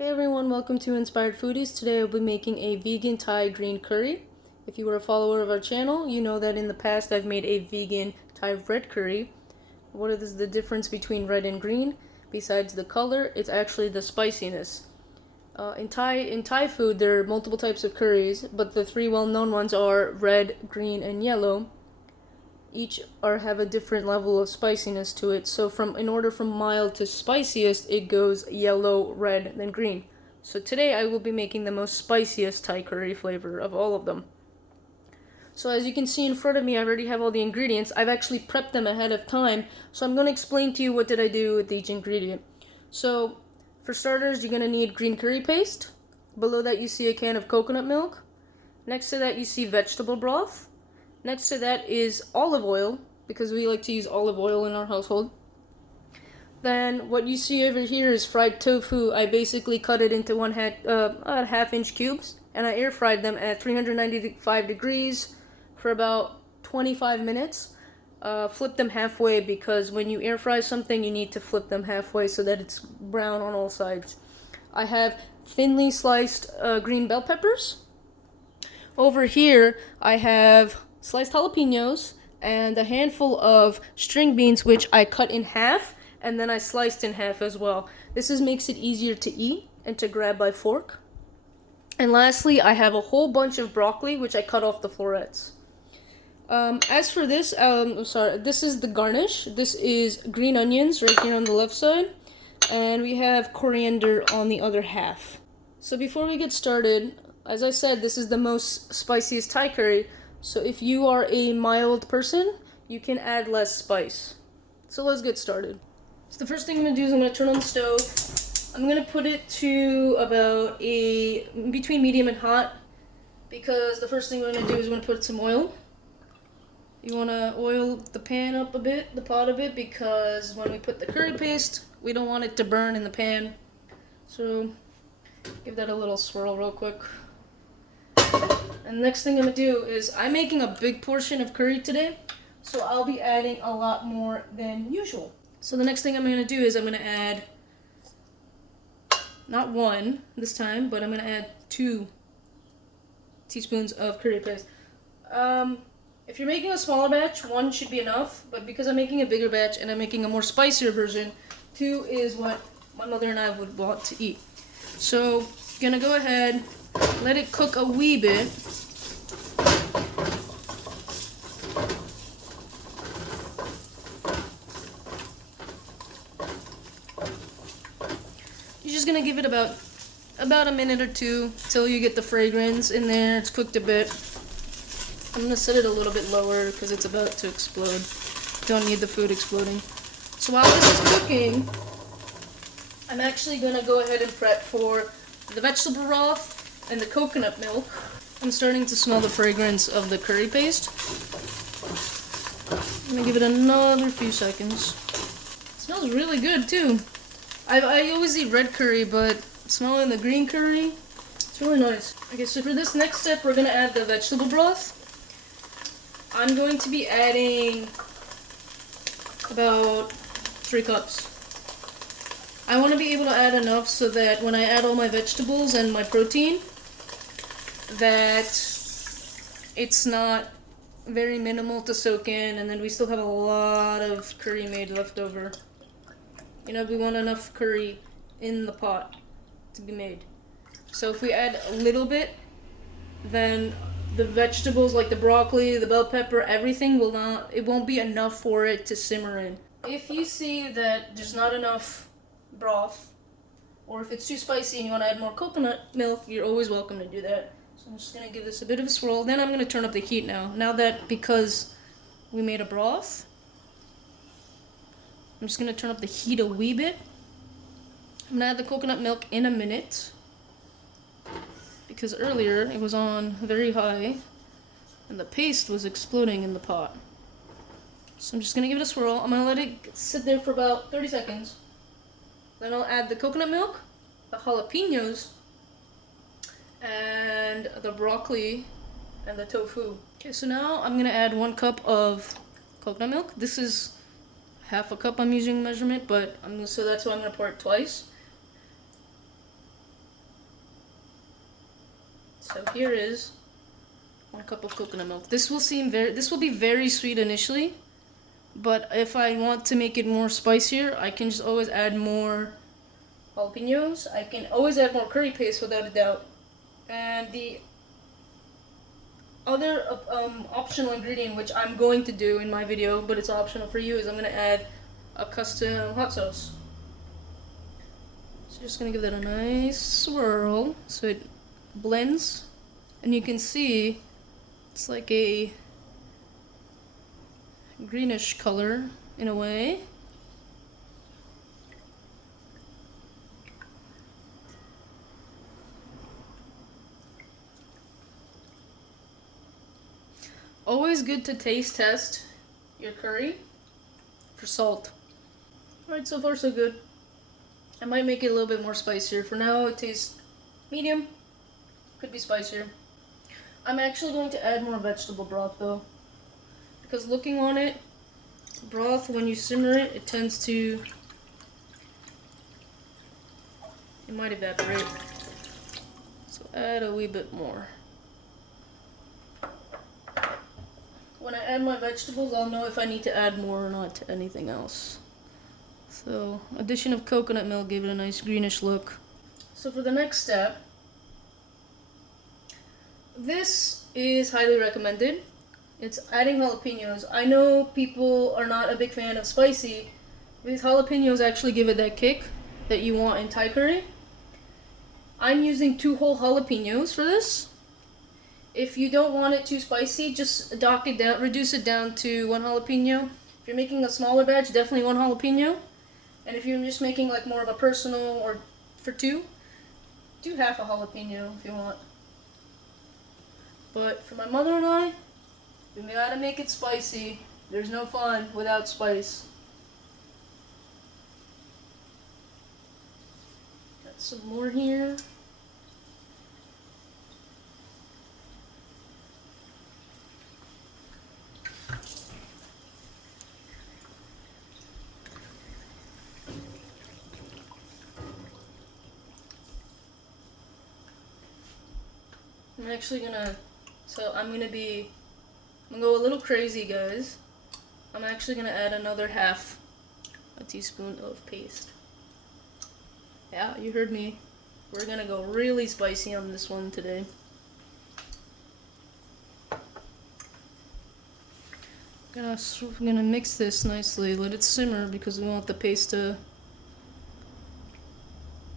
Hey everyone, welcome to Inspired Foodies. Today I'll be making a vegan Thai green curry. If you were a follower of our channel, you know that in the past I've made a vegan Thai red curry. What is the difference between red and green? Besides the color, it's actually the spiciness. In Thai food, there are multiple types of curries, but the three well-known ones are red, green, and yellow. Each have a different level of spiciness to it. So in order from mild to spiciest, it goes yellow, red, then green. So today I will be making the most spiciest Thai curry flavor of all of them. So as you can see in front of me, I already have all the ingredients. I've actually prepped them ahead of time. So I'm going to explain to you what did I do with each ingredient. So for starters, you're going to need green curry paste. Below that you see a can of coconut milk. Next to that you see vegetable broth. Next to that is olive oil, because we like to use olive oil in our household. Then what you see over here is fried tofu. I basically cut it into half-inch cubes, and I air fried them at 395 degrees for about 25 minutes. Flip them halfway, because when you air fry something, you need to flip them halfway so that it's brown on all sides. I have thinly sliced green bell peppers. Over here, I have sliced jalapenos and a handful of string beans, which I cut in half and then I sliced in half as well. This makes it easier to eat and to grab by fork. And lastly, I have a whole bunch of broccoli, which I cut off the florets. As for this, this is the garnish. This is green onions right here on the left side, and we have coriander on the other half. So before we get started, as I said, this is the most spiciest Thai curry. So if you are a mild person, you can add less spice. So let's get started. So the first thing I'm going to do is I'm going to turn on the stove. I'm going to put it to about between medium and hot, because the first thing we're going to do is we're going to put some oil. You want to oil the pan up a bit, the pot a bit, because when we put the curry paste, we don't want it to burn in the pan. So give that a little swirl real quick. And the next thing I'm going to do is, I'm making a big portion of curry today, so I'll be adding a lot more than usual. So the next thing I'm going to do is I'm going to add, not one this time, but I'm going to add 2 teaspoons of curry paste. If you're making a smaller batch, 1 should be enough, but because I'm making a bigger batch and I'm making a more spicier version, 2 is what my mother and I would want to eat. So, gonna go ahead, let it cook a wee bit. You're just gonna give it about a minute or 2 till you get the fragrance in there. It's cooked a bit. I'm gonna set it a little bit lower because it's about to explode. Don't need the food exploding. So while this is cooking, I'm actually gonna go ahead and prep for the vegetable broth and the coconut milk. I'm starting to smell the fragrance of the curry paste. I'm gonna give it another few seconds. It smells really good too. I always eat red curry, but smelling the green curry, it's really nice. Okay, so for this next step, we're gonna add the vegetable broth. I'm going to be adding about 3 cups. I want to be able to add enough so that when I add all my vegetables and my protein, that it's not very minimal to soak in, and then we still have a lot of curry made left over. You know, we want enough curry in the pot to be made. So if we add a little bit, then the vegetables like the broccoli, the bell pepper, everything it won't be enough for it to simmer in. If you see that there's not enough broth, or if it's too spicy and you want to add more coconut milk, you're always welcome to do that. So I'm just going to give this a bit of a swirl. Then I'm going to turn up the heat now. Now that, because we made a broth, I'm just going to turn up the heat a wee bit. I'm going to add the coconut milk in a minute, because earlier it was on very high and the paste was exploding in the pot. So I'm just going to give it a swirl. I'm going to let it sit there for about 30 seconds. Then I'll add the coconut milk, the jalapenos, and the broccoli and the tofu. Okay, so now I'm going to add 1 cup of coconut milk. This is half a cup I'm using measurement, but so that's why I'm going to pour it twice. So here is 1 cup of coconut milk. This will be very sweet initially, but if I want to make it more spicier, I can just always add more jalapenos. I can always add more curry paste without a doubt. And the other optional ingredient, which I'm going to do in my video, but it's optional for you, is I'm going to add a custom hot sauce. So just going to give that a nice swirl so it blends. And you can see it's like a greenish color in a way. Always good to taste test your curry for salt. Alright, so far so good. I might make it a little bit more spicier. For now it tastes medium. Could be spicier. I'm actually going to add more vegetable broth though, because looking on it, broth, when you simmer it, it tends to, it might evaporate. So add a wee bit more. When I add my vegetables, I'll know if I need to add more or not to anything else. So addition of coconut milk gave it a nice greenish look. So for the next step, this is highly recommended. It's adding jalapenos. I know people are not a big fan of spicy. These jalapenos actually give it that kick that you want in Thai curry. I'm using 2 whole jalapenos for this. If you don't want it too spicy, just dock it down, reduce it down to 1 jalapeno. If you're making a smaller batch, definitely 1 jalapeno. And if you're just making like more of a personal or for 2, do half a jalapeno if you want. But for my mother and I, we gotta make it spicy. There's no fun without spice. Got some more here. I'm actually gonna, I'm gonna go a little crazy, guys. I'm actually gonna add another half a teaspoon of paste. Yeah, you heard me. We're gonna go really spicy on this one today. I'm gonna mix this nicely, let it simmer because we want the paste to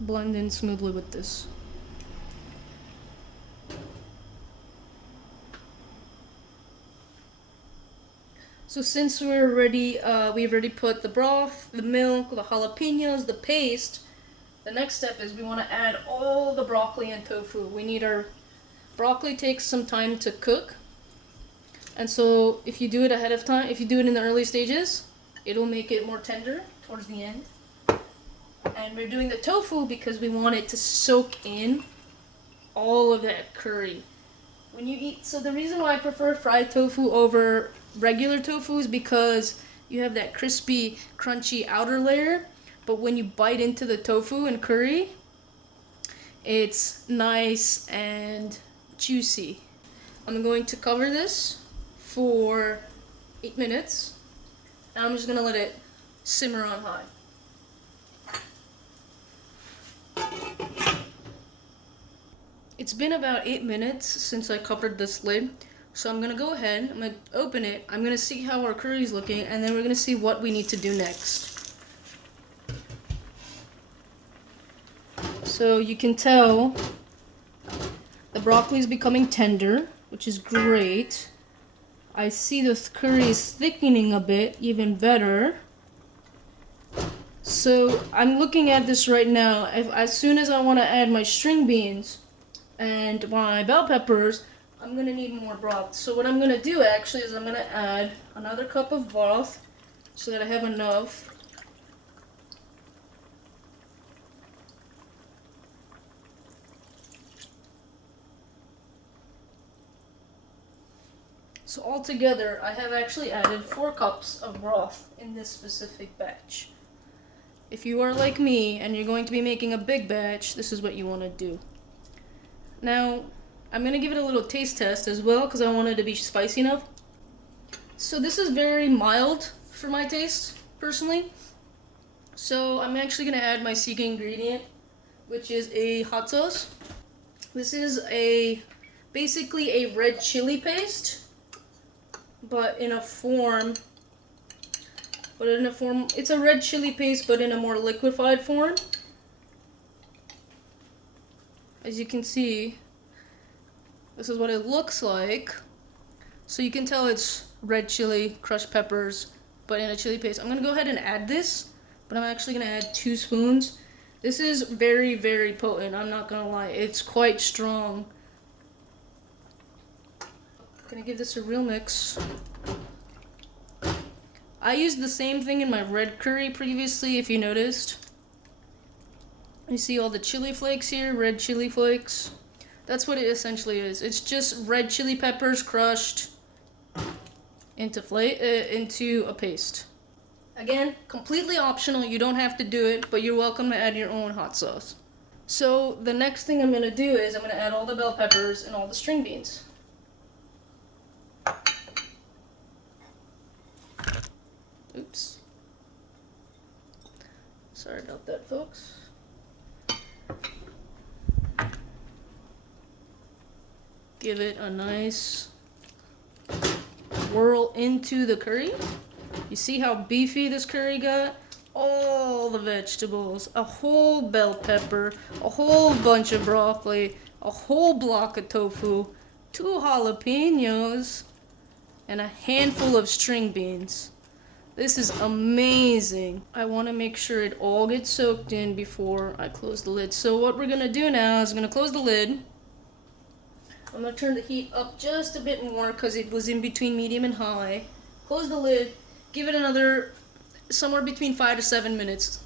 blend in smoothly with this. So since we've already put the broth, the milk, the jalapenos, the paste, the next step is we want to add all the broccoli and tofu. We need our broccoli takes some time to cook. And so if you do it ahead of time, if you do it in the early stages, it'll make it more tender towards the end. And we're doing the tofu because we want it to soak in all of that curry. When you eat, so the reason why I prefer fried tofu over regular tofu is because you have that crispy, crunchy outer layer, but when you bite into the tofu and curry, it's nice and juicy. I'm going to cover this for 8 minutes, and I'm just gonna let it simmer on high. It's been about 8 minutes since I covered this lid, so I'm gonna go ahead, I'm gonna open it, I'm gonna see how our curry's looking, and then we're gonna see what we need to do next. So you can tell the broccoli is becoming tender, which is great. I see the curry is thickening a bit, even better. So I'm looking at this right now. As soon as I want to add my string beans and my bell peppers, I'm going to need more broth. So what I'm going to do actually is I'm going to add another cup of broth so that I have enough. So altogether, I have actually added 4 cups of broth in this specific batch. If you are like me and you're going to be making a big batch, this is what you want to do. Now, I'm gonna give it a little taste test as well because I want it to be spicy enough. So this is very mild for my taste, personally. So I'm actually gonna add my secret ingredient, which is a hot sauce. This is basically a red chili paste, but in a form, it's a red chili paste, but in a more liquefied form. As you can see, this is what it looks like. So you can tell it's red chili, crushed peppers, but in a chili paste. I'm gonna go ahead and add this, but I'm actually gonna add 2 spoons. This is very, very potent, I'm not gonna lie. It's quite strong. I'm gonna give this a real mix. I used the same thing in my red curry previously, if you noticed. You see all the chili flakes here, red chili flakes. That's what it essentially is. It's just red chili peppers crushed into a paste. Again, completely optional. You don't have to do it, but you're welcome to add your own hot sauce. So the next thing I'm going to do is I'm going to add all the bell peppers and all the string beans. Oops. Sorry about that, folks. Give it a nice whirl into the curry. You see how beefy this curry got? All the vegetables, a whole bell pepper, a whole bunch of broccoli, a whole block of tofu, 2 jalapenos, and a handful of string beans. This is amazing. I want to make sure it all gets soaked in before I close the lid. So what we're going to do now is I'm going to close the lid. I'm going to turn the heat up just a bit more because it was in between medium and high. Close the lid. Give it another somewhere between 5 to 7 minutes.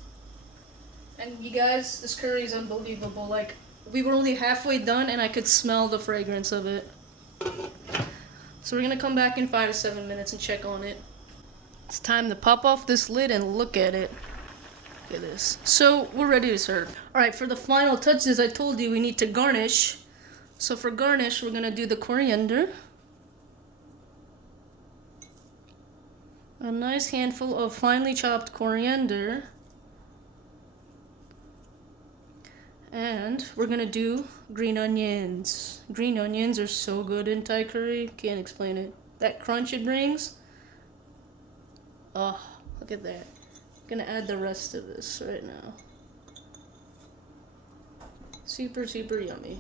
And you guys, this curry is unbelievable. Like, we were only halfway done and I could smell the fragrance of it. So we're going to come back in 5 to 7 minutes and check on it. It's time to pop off this lid and look at it. Look at this. So we're ready to serve. Alright, for the final touches, I told you we need to garnish. So for garnish, we're going to do the coriander. A nice handful of finely chopped coriander. And we're going to do green onions. Green onions are so good in Thai curry. Can't explain it. That crunch it brings. Oh, look at that. I'm going to add the rest of this right now. Super, super yummy.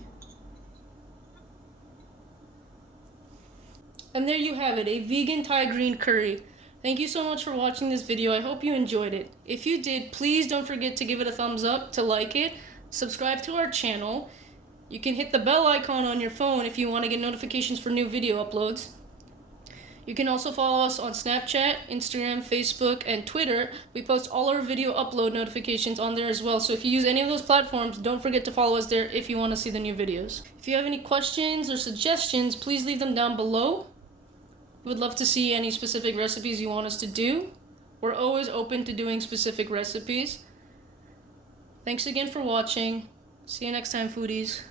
And there you have it, a vegan Thai green curry. Thank you so much for watching this video. I hope you enjoyed it. If you did, please don't forget to give it a thumbs up, to like it, subscribe to our channel. You can hit the bell icon on your phone if you want to get notifications for new video uploads. You can also follow us on Snapchat, Instagram, Facebook, and Twitter. We post all our video upload notifications on there as well. So if you use any of those platforms, don't forget to follow us there if you want to see the new videos. If you have any questions or suggestions, please leave them down below. We would love to see any specific recipes you want us to do. We're always open to doing specific recipes. Thanks again for watching. See you next time, foodies.